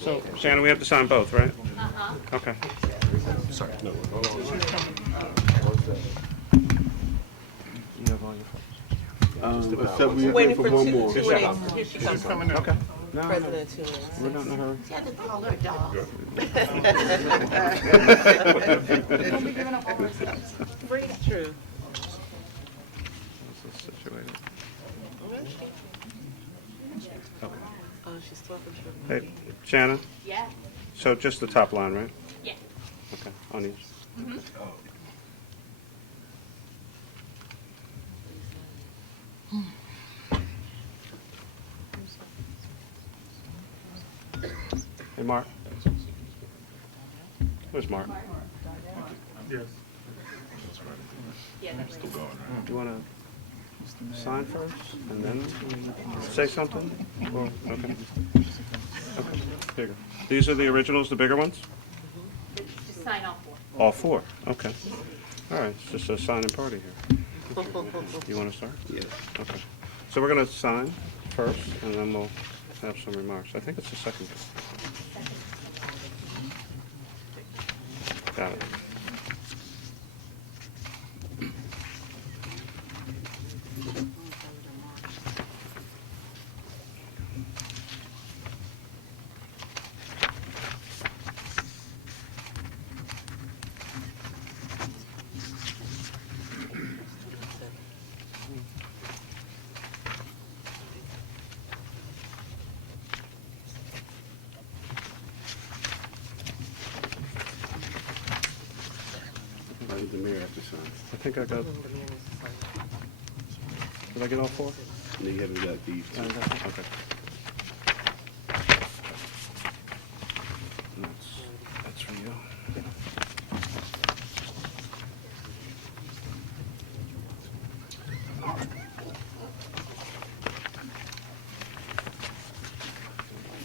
So, Shannon, we have to sign both, right? Okay. Sorry. No, hold on. You have all your photos. Except we're Waiting waiting for one two, more. two and eight. Here she comes. Okay. No, President two and we're not in a hurry. She had to call her dog. True. This is situated. Okay. Oh, she's talking to Hey, Shannon, Yeah. so just the top line, right? Yeah. Okay, on each. Hey, Mark. Where's Mark? Yes. Yeah. Still going, right? Do you want to sign first and then say something? Or, okay. Okay, here you go. These are the originals, the bigger ones? Just sign off for. All four, okay. All right, it's just a signing party here. You want to start? Yes. Okay. So we're going to sign first, and then we'll have some remarks. I think it's the second. Got it. The mayor has to sign. I think I got, did I get all four? And then you haven't got these two. Okay. That's for you.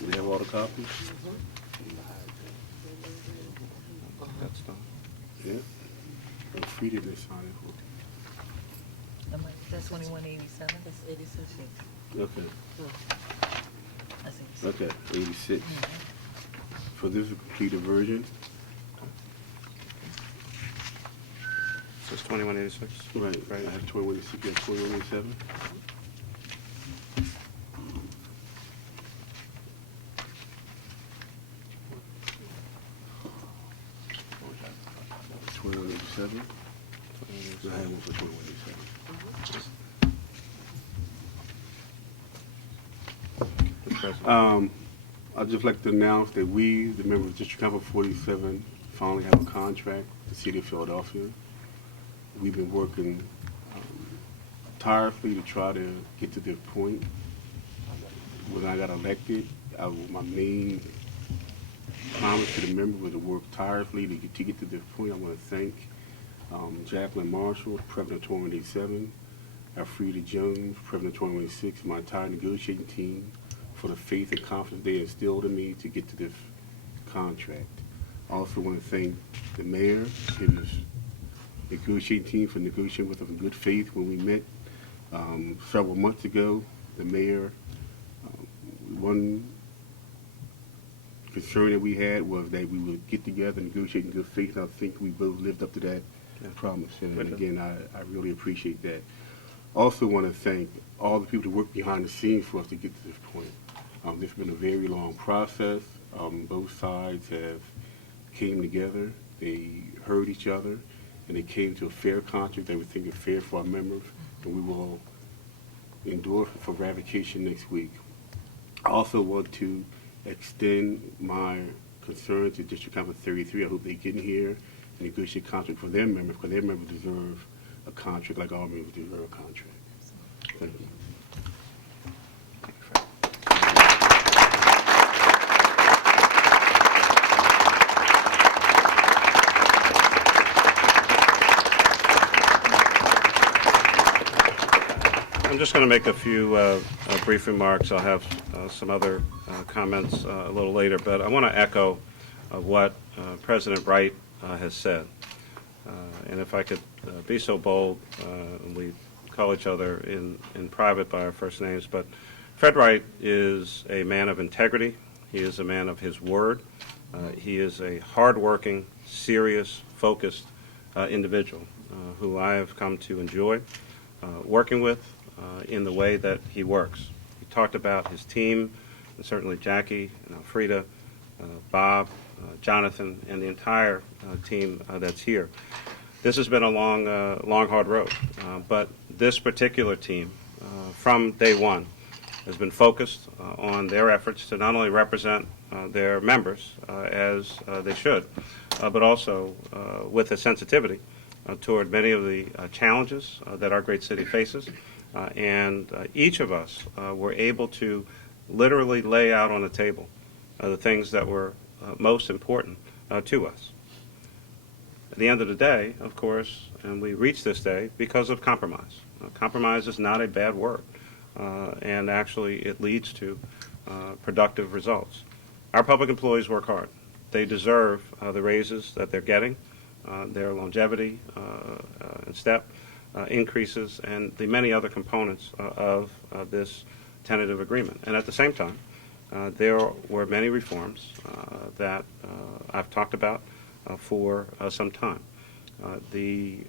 We have all the copies? That's done. Yeah. And free to sign it for. That's 2187. That's 86. Okay. I see. Okay, 86. For this completed version, So it's 2186? right, Right. I have 2186, you have 2187? Twenty-one eighty-seven. I have one for 2187. The president. I'd just like to announce that we, the members of District Council 47, finally have a contract with the City of Philadelphia. We've been working tirelessly to try to get to this point. When I got elected, my main promise to the members was to work tirelessly to get to this point. I want to thank Jacqueline Marshall, President of 2187, Alfreda Jones, President of 2186, my entire negotiating team, for the faith and confidence they instilled in me to get to this contract. I also want to thank the mayor, his negotiating team for negotiating with us in good faith when we met several months ago. The mayor, one concern that we had was that we would get together and negotiate in good faith, and I think we both lived up to that promise. And again, I really appreciate that. Also want to thank all the people that worked behind the scenes for us to get to this point. This has been a very long process. Both sides have came together, they heard each other, and they came to a fair contract that we think is fair for our members, and we will endorse it for ratification next week. I also want to extend my concern to District Council 33. I hope they get in here and negotiate a contract for their members, because their members deserve a contract like our members deserve a contract. Thank you. I'm just going to make a few brief remarks. I'll have some other comments a little later, but I want to echo what President Wright has said. And if I could be so bold, we call each other in private by our first names, but Fred Wright is a man of integrity. He is a man of his word. He is a hardworking, serious, focused individual who I have come to enjoy working with in the way that he works. He talked about his team, and certainly Jackie and Alfreda, Bob, Jonathan, and the entire team that's here. This has been a long, hard road, but this particular team, from day one, has been focused on their efforts to not only represent their members as they should, but also with a sensitivity toward many of the challenges that our great city faces. And each of us were able to literally lay out on the table the things that were most important to us. At the end of the day, of course, and we reached this day because of compromise. Compromise is not a bad word, and actually it leads to productive results. Our public employees work hard. They deserve the raises that they're getting, their longevity and step increases, and the many other components of this tentative agreement. And at the same time, there were many reforms that I've talked about for some time. The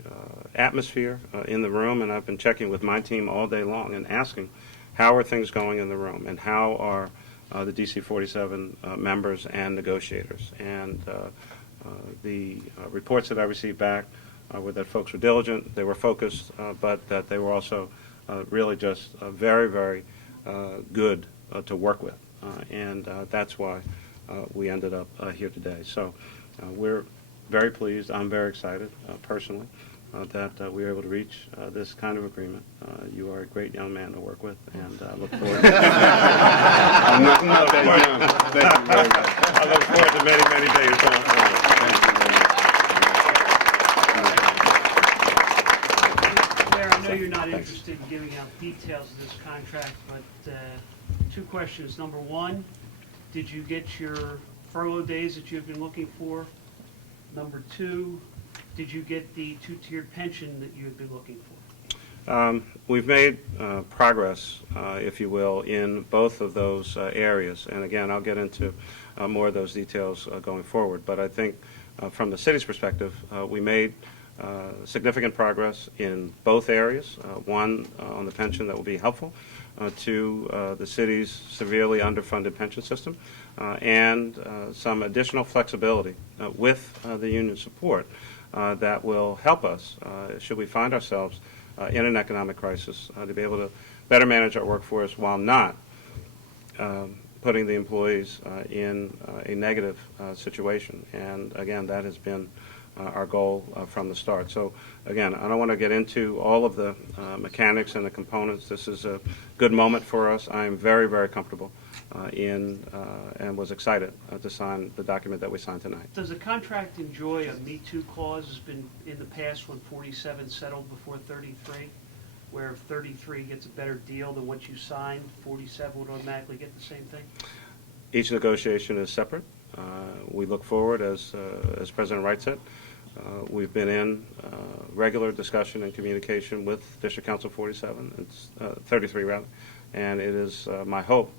atmosphere in the room, and I've been checking with my team all day long and asking, how are things going in the room, and how are the DC 47 members and negotiators? And the reports that I received back were that folks were diligent, they were focused, but that they were also really just very, very good to work with. And that's why we ended up here today. So we're very pleased. I'm very excited personally that we were able to reach this kind of agreement. You are a great young man to work with, and I look forward to I'm not that young. Thank you very much. I look forward to many, many days going forward. Thank you very much. Mayor, I know you're not interested in giving out details of this contract, but two questions. Number one, did you get your furlough days that you've been looking for? Number two, did you get the two-tiered pension that you had been looking for? We've made progress, if you will, in both of those areas. And again, I'll get into more of those details going forward. But I think from the city's perspective, we made significant progress in both areas. One on the pension that will be helpful to the city's severely underfunded pension system, and some additional flexibility with the union support that will help us, should we find ourselves in an economic crisis, to be able to better manage our workforce while not putting the employees in a negative situation. And again, that has been our goal from the start. So again, I don't want to get into all of the mechanics and the components. This is a good moment for us. I am very, very comfortable and was excited to sign the document that we signed tonight. Does the contract enjoy a Me Too clause? Has been in the past when 47 settled before 33, where if 33 gets a better deal than what you signed, 47 would automatically get the same thing? Each negotiation is separate. We look forward, as President Wright said, we've been in regular discussion and communication with District Council 47, 33 rather, and it is my hope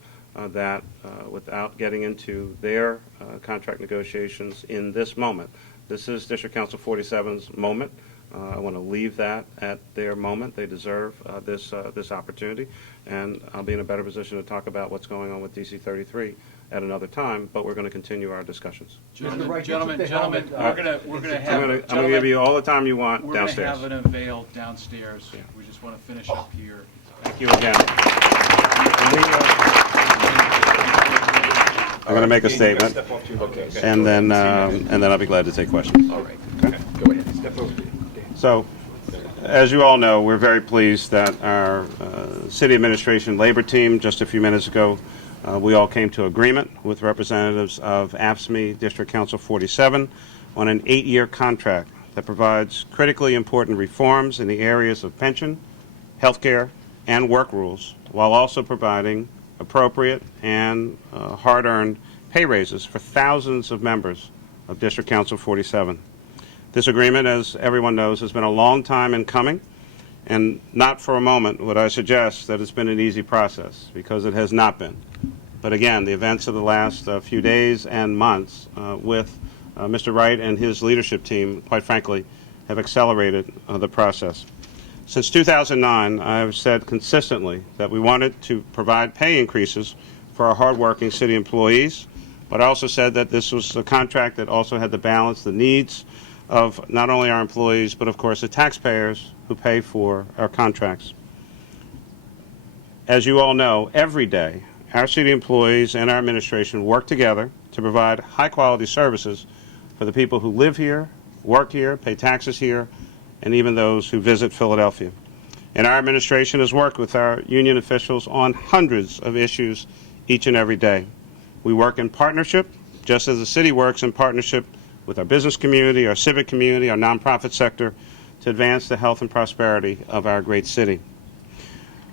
that without getting into their contract negotiations in this moment, this is District Council 47's moment. I want to leave that at their moment. They deserve this opportunity, and I'll be in a better position to talk about what's going on with DC 33 at another time, but we're going to continue our discussions. Gentlemen, we're gonna have. I'm going to give you all the time you want downstairs. We're gonna have an unveil downstairs. Yeah. We just want to finish up here. Thank you again. I'm going to make a statement, and then I'll be glad to take questions. All right. Okay. Go ahead. Step over. So, as you all know, we're very pleased that our city administration labor team, just a few minutes ago, we all came to agreement with representatives of AFSCME District Council 47 on an 8-year contract that provides critically important reforms in the areas of pension, health care, and work rules, while also providing appropriate and hard-earned pay raises for thousands of members of District Council 47. This agreement, as everyone knows, has been a long time in coming, and not for a moment would I suggest that it's been an easy process, because it has not been. But again, the events of the last few days and months with Mr. Wright and his leadership team, quite frankly, have accelerated the process. Since 2009, I have said consistently that we wanted to provide pay increases for our hardworking city employees, but I also said that this was a contract that also had to balance the needs of not only our employees, but of course the taxpayers who pay for our contracts. As you all know, every day, our city employees and our administration work together to provide high-quality services for the people who live here, work here, pay taxes here, and even those who visit Philadelphia. And our administration has worked with our union officials on hundreds of issues each and every day. We work in partnership, just as the city works in partnership with our business community, our civic community, our nonprofit sector, to advance the health and prosperity of our great city.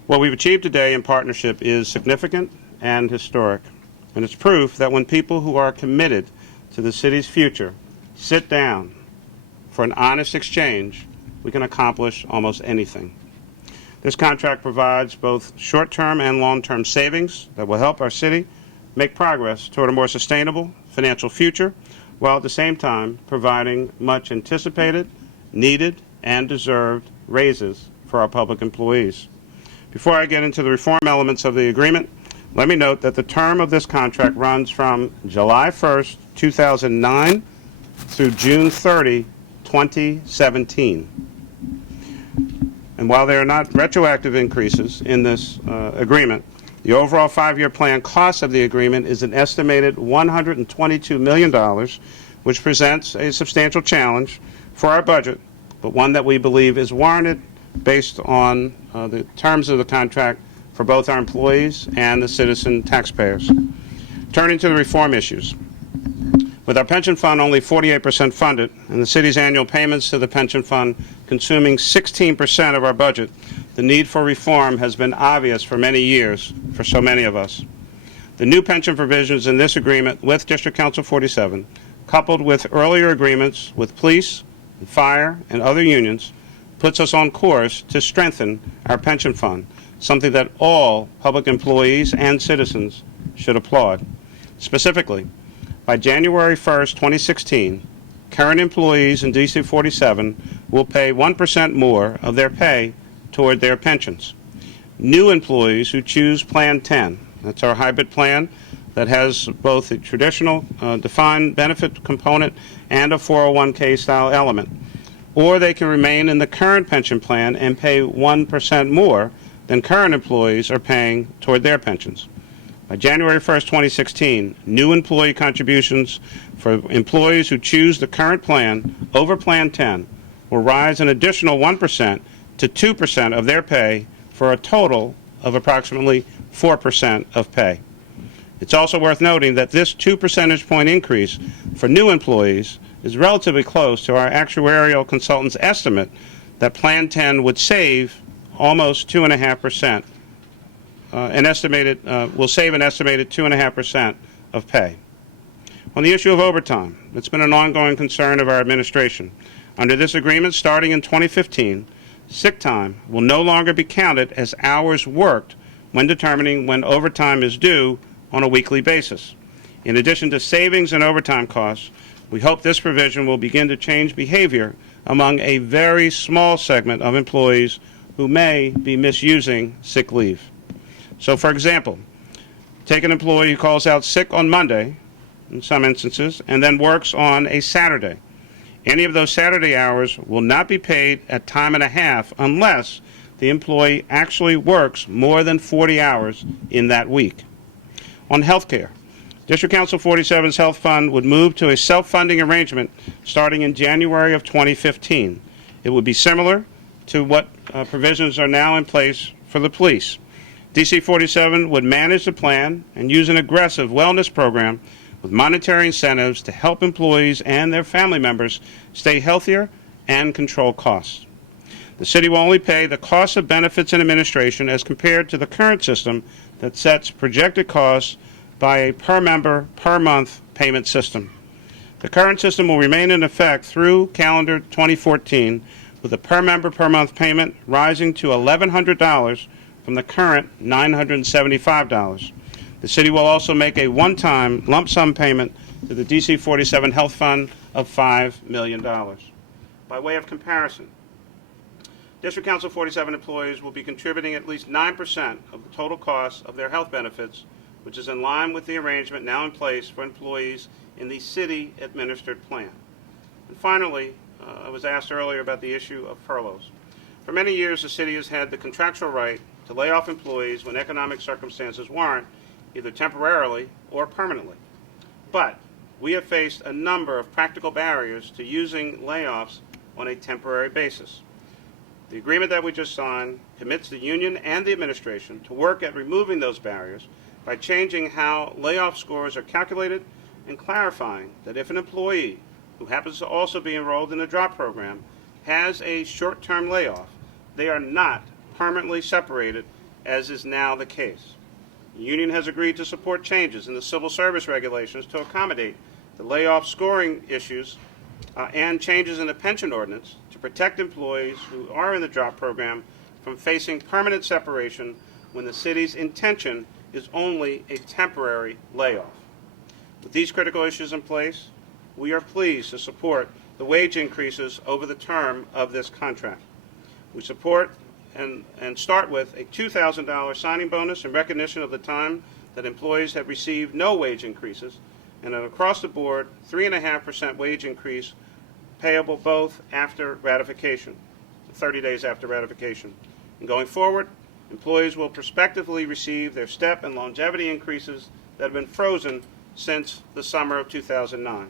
What we've achieved today in partnership is significant and historic, and it's proof that when people who are committed to the city's future sit down for an honest exchange, we can accomplish almost anything. This contract provides both short-term and long-term savings that will help our city make progress toward a more sustainable financial future, while at the same time providing much anticipated, needed, and deserved raises for our public employees. Before I get into the reform elements of the agreement, let me note that the term of this contract runs from July 1st, 2009 through June 30, 2017. And while there are not retroactive increases in this agreement, the overall 5-year plan cost of the agreement is an estimated $122 million, which presents a substantial challenge for our budget, but one that we believe is warranted based on the terms of the contract for both our employees and the citizen taxpayers. Turning to the reform issues. With our pension fund only 48% funded and the city's annual payments to the pension fund consuming 16% of our budget, the need for reform has been obvious for many years for so many of us. The new pension provisions in this agreement with District Council 47, coupled with earlier agreements with police, and fire, and other unions, puts us on course to strengthen our pension fund, something that all public employees and citizens should applaud. Specifically, by January 1st, 2016, current employees in DC 47 will pay 1% more of their pay toward their pensions. New employees who choose Plan 10, that's our hybrid plan that has both a traditional defined benefit component and a 401k style element, or they can remain in the current pension plan and pay 1% more than current employees are paying toward their pensions. By January 1st, 2016, new employee contributions for employees who choose the current plan over Plan 10 will rise an additional 1% to 2% of their pay for a total of approximately 4% of pay. It's also worth noting that this 2 percentage point increase for new employees is relatively close to our actuarial consultant's estimate that Plan 10 would save almost 2.5%. Will save an estimated 2.5% of pay. On the issue of overtime, it's been an ongoing concern of our administration. Under this agreement, starting in 2015, sick time will no longer be counted as hours worked when determining when overtime is due on a weekly basis. In addition to savings and overtime costs, we hope this provision will begin to change behavior among a very small segment of employees who may be misusing sick leave. So, for example, take an employee who calls out sick on Monday, in some instances, and then works on a Saturday. Any of those Saturday hours will not be paid at time and a half unless the employee actually works more than 40 hours in that week. On health care, District Council 47's Health Fund would move to a self-funding arrangement starting in January of 2015. It would be similar to what provisions are now in place for the police. DC 47 would manage the plan and use an aggressive wellness program with monetary incentives to help employees and their family members stay healthier and control costs. The city will only pay the cost of benefits and administration as compared to the current system that sets projected costs by a per-member, per-month payment system. The current system will remain in effect through calendar 2014, with a per-member, per-month payment rising to $1,100 from the current $975. The city will also make a one-time lump sum payment to the DC 47 Health Fund of $5 million. By way of comparison, District Council 47 employees will be contributing at least 9% of the total cost of their health benefits, which is in line with the arrangement now in place for employees in the city-administered plan. And finally, I was asked earlier about the issue of furloughs. For many years, the city has had the contractual right to lay off employees when economic circumstances warrant, either temporarily or permanently. But we have faced a number of practical barriers to using layoffs on a temporary basis. The agreement that we just signed commits the union and the administration to work at removing those barriers by changing how layoff scores are calculated and clarifying that if an employee who happens to also be enrolled in the drop program has a short-term layoff, they are not permanently separated, as is now the case. The union has agreed to support changes in the civil service regulations to accommodate the layoff scoring issues and changes in the pension ordinance to protect employees who are in the drop program from facing permanent separation when the city's intention is only a temporary layoff. With these critical issues in place, we are pleased to support the wage increases over the term of this contract. We support and start with a $2,000 signing bonus in recognition of the time that employees have received no wage increases, and an across-the-board 3.5% wage increase payable both after ratification, 30 days after ratification. And going forward, employees will prospectively receive their step and longevity increases that have been frozen since the summer of 2009.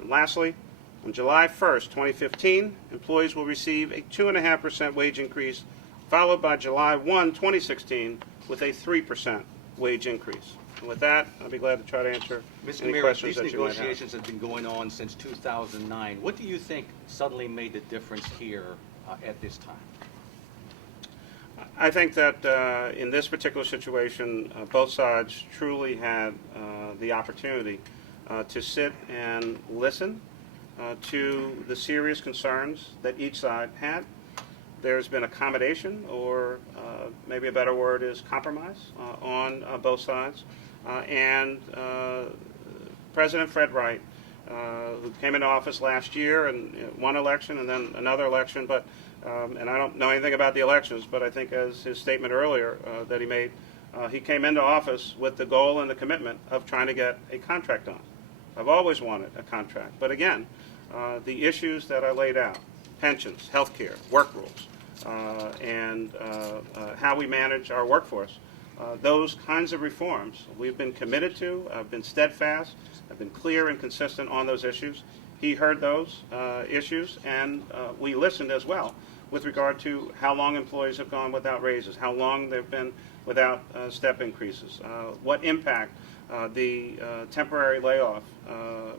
And lastly, on July 1st, 2015, employees will receive a 2.5% wage increase, followed by July 1, 2016, with a 3% wage increase. And with that, I'll be glad to try to answer Mr. any Mayor, questions these that you might have. negotiations have been going on since 2009. What do you think suddenly made the difference here at this time? I think that in this particular situation, both sides truly had the opportunity to sit and listen to the serious concerns that each side had. There's been accommodation, or maybe a better word is compromise, on both sides. And President Fred Wright, who came into office last year and won election and then another election, but and I don't know anything about the elections, but I think as his statement earlier that he made, he came into office with the goal and the commitment of trying to get a contract done. I've always wanted a contract, but again, the issues that I laid out, pensions, health care, work rules, and how we manage our workforce, those kinds of reforms we've been committed to. I've been steadfast. I've been clear and consistent on those issues. He heard those issues, and we listened as well with regard to how long employees have gone without raises, how long they've been without step increases, what impact the temporary layoff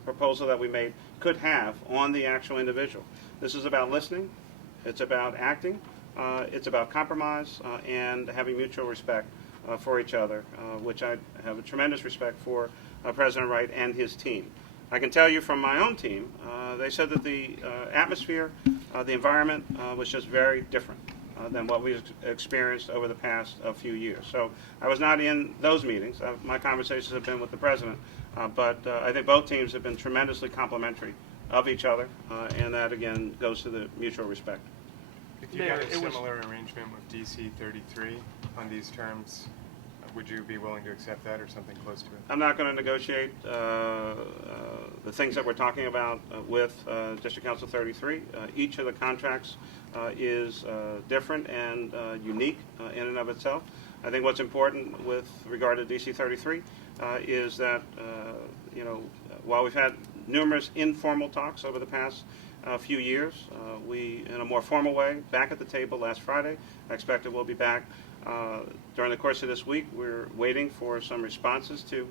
proposal that we made could have on the actual individual. This is about listening. It's about acting. It's about compromise and having mutual respect for each other, which I have a tremendous respect for President Wright and his team. I can tell you from my own team, they said that the atmosphere, the environment was just very different than what we've experienced over the past few years. So I was not in those meetings. My conversations have been with the President, but I think both teams have been tremendously complimentary of each other, and that, again, goes to the mutual respect. If you had a similar arrangement with DC 33 on these terms, would you be willing to accept that or something close to it? I'm not going to negotiate the things that we're talking about with District Council 33. Each of the contracts is different and unique in and of itself. I think what's important with regard to DC 33 is that, while we've had numerous informal talks over the past few years, we, in a more formal way, back at the table last Friday. I expect that we'll be back during the course of this week. We're waiting for some responses to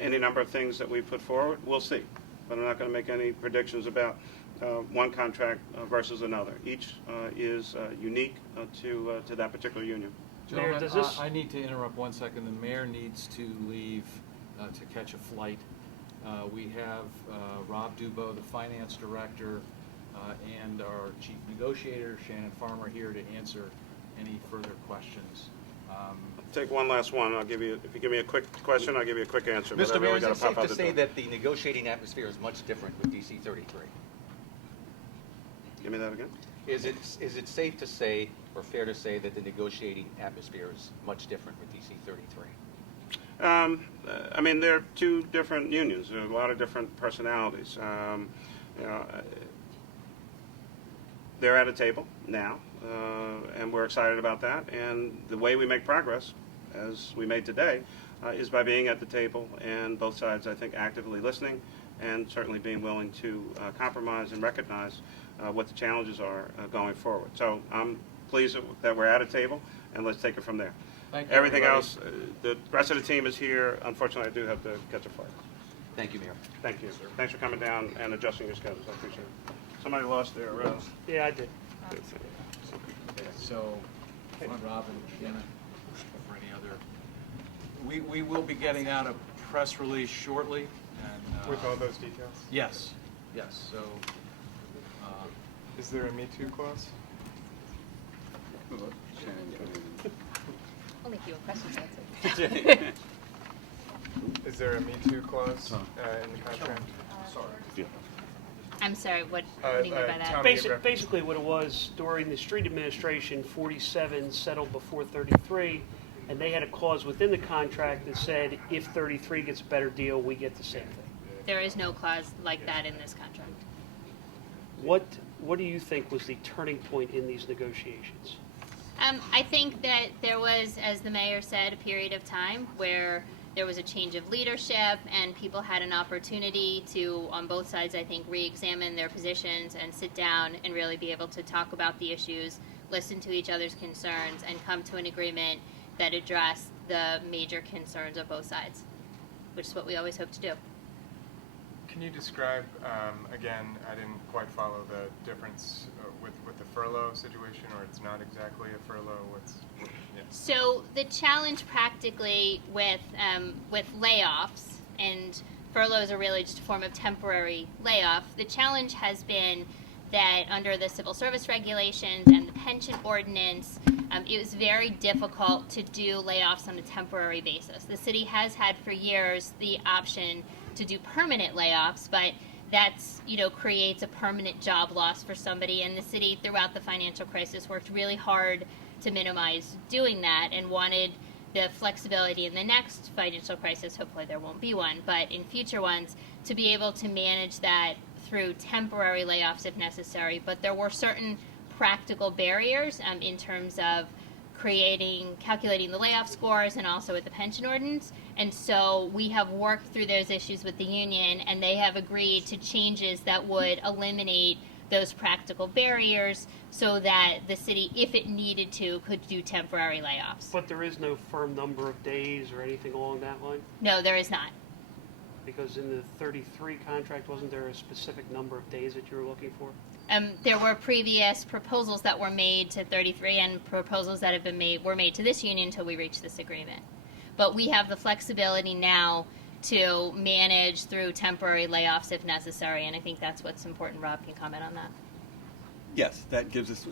any number of things that we put forward. We'll see, but I'm not going to make any predictions about one contract versus another. Each is unique to that particular union. Gentlemen, Mayor, does this- I need to interrupt 1 second. The mayor needs to leave to catch a flight. We have Rob Dubo, the finance director, and our chief negotiator, Shannon Farmer, here to answer any further questions Take one last one. I'll give you, if you give me a quick question, I'll give you a quick answer. but I Mr. Mayor, really is gotta it safe pop out to the say door. that the negotiating atmosphere is much different with DC 33? Give me that again? Is it safe to say, or fair to say, that the negotiating atmosphere is much different with DC 33? I mean, they're two different unions. There are a lot of different personalities. You know, they're at a table now, and we're excited about that. And the way we make progress, as we made today, is by being at the table and both sides, I think, actively listening and certainly being willing to compromise and recognize what the challenges are going forward. So I'm pleased that we're at a table, and let's take it from there. Thank you, Everything everybody. else, the rest of the team is here. Unfortunately, I do have to catch a flight. Thank you, Mayor. Thank you. Thanks for coming down and adjusting your schedules. I appreciate it. Somebody lost their Yeah, I did. So, want Rob and Deanna for any other? We will be getting out a press release shortly, and With all those details? yes, so Is there a Me Too clause? Only a few questions answered. Is there a Me Too clause in the contract? I'm sorry, what do you mean by that? Tell me reference. Basically, what it was, during the street administration, 47 settled before 33, and they had a clause within the contract that said, if 33 gets a better deal, we get the same thing. There is no clause like that in this contract. What do you think was the turning point in these negotiations? I think that there was, as the mayor said, a period of time where there was a change of leadership and people had an opportunity to, on both sides, I think, re-examine their positions and sit down and really be able to talk about the issues, listen to each other's concerns, and come to an agreement that addressed the major concerns of both sides, which is what we always hope to do. Can you describe, again, I didn't quite follow the difference with the furlough situation, or it's not exactly a furlough? Yeah. So the challenge practically with layoffs, and furloughs are really just a form of temporary layoff, the challenge has been that under the civil service regulations and the pension ordinance, it was very difficult to do layoffs on a temporary basis. The city has had for years the option to do permanent layoffs, but that's, creates a permanent job loss for somebody, and the city throughout the financial crisis worked really hard to minimize doing that and wanted the flexibility in the next financial crisis, hopefully there won't be one, but in future ones, to be able to manage that through temporary layoffs if necessary. But there were certain practical barriers in terms of calculating the layoff scores and also with the pension ordinance. And so we have worked through those issues with the union, and they have agreed to changes that would eliminate those practical barriers so that the city, if it needed to, could do temporary layoffs. But there is no firm number of days or anything along that line? No, there is not. Because in the 33 contract, wasn't there a specific number of days that you were looking for? There were previous proposals that were made to 33 and proposals that have been were made to this union until we reached this agreement. But we have the flexibility now to manage through temporary layoffs if necessary, and I think that's what's important. Rob can comment on that. Yes, that gives us,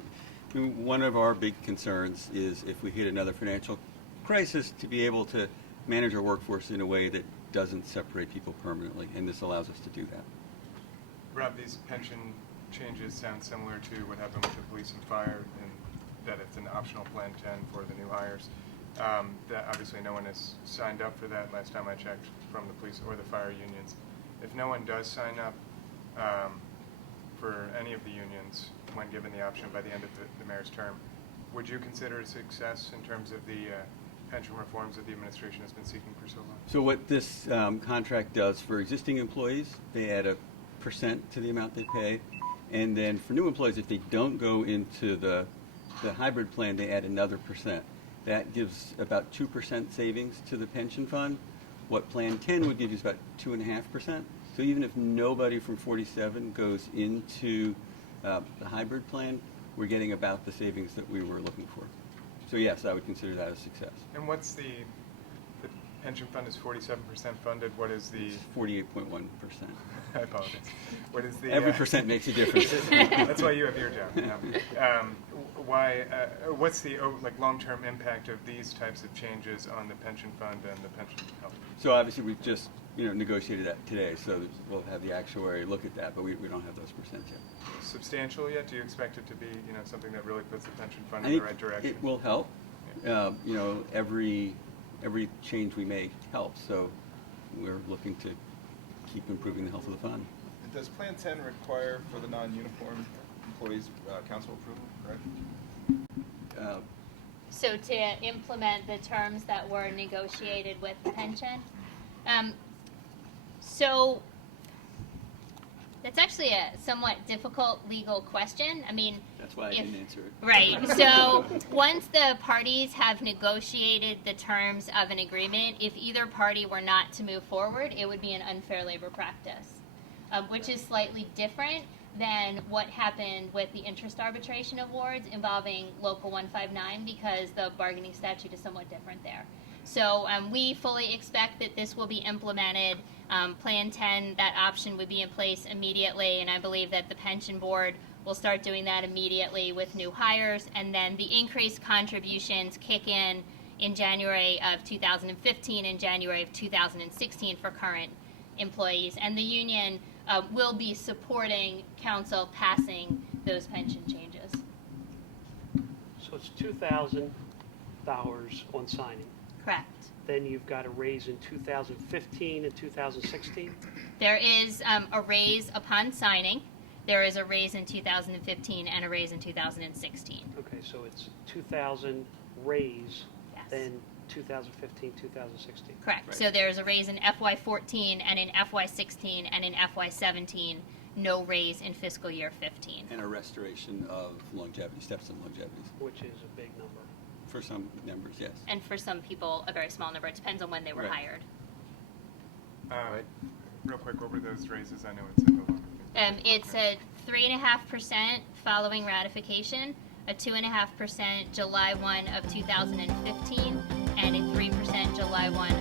one of our big concerns is if we hit another financial crisis, to be able to manage our workforce in a way that doesn't separate people permanently, and this allows us to do that. Rob, these pension changes sound similar to what happened with the police and fire, and that it's an optional Plan 10 for the new hires. That obviously no one has signed up for that last time I checked from the police or the fire unions. If no one does sign up for any of the unions when given the option by the end of the mayor's term, would you consider a success in terms of the pension reforms that the administration has been seeking for so long? So what this contract does for existing employees, they add a % to the amount they pay, and then for new employees, if they don't go into the hybrid plan, they add another %. That gives about 2% savings to the pension fund. What Plan 10 would give you is about 2.5%. So even if nobody from 47 goes into the hybrid plan, we're getting about the savings that we were looking for. So yes, I would consider that a success. And what's the pension fund is 47% funded. What is the? 48.1%. I apologize. What is the? Every percent makes a difference. That's why you have your job. Yeah. Why? What's the long-term impact of these types of changes on the pension fund and the pension health? So obviously we've just negotiated that today, so we'll have the actuary look at that, but we don't have those percents yet. Substantial yet? Do you expect it to be something that really puts the pension fund I in the think right direction? it will help. Every change we make helps, so we're looking to keep improving the health of the fund. Does Plan 10 require for the non-uniform employees council approval, correct? So to implement the terms that were negotiated with the pension. So that's actually a somewhat difficult legal question. I mean, That's why I didn't answer it. right. So once the parties have negotiated the terms of an agreement, if either party were not to move forward, it would be an unfair labor practice, which is slightly different than what happened with the interest arbitration awards involving Local 159, because the bargaining statute is somewhat different there. So we fully expect that this will be implemented. Plan 10, that option would be in place immediately, and I believe that the pension board will start doing that immediately with new hires, and then the increased contributions kick in January of 2015 and January of 2016 for current employees, and the union will be supporting council passing those pension changes. So it's $2,000 on signing. Correct. Then you've got a raise in 2015 and 2016? There is a raise upon signing. There is a raise in 2015 and a raise in 2016. Okay, so it's 2,000 raise, Yes. then 2015, 2016. Correct. Right. So there's a raise in FY14 and in FY16 and in FY17. No raise in fiscal year 15. And a restoration of longevity, steps of longevities. Which is a big number. For some members, yes. And for some people, a very small number. It depends on when they were Right. hired. Real quick, what were those raises? I know it's in the law. It's a 3.5% following ratification, a 2.5% July 1 of 2015, and a 3% July 1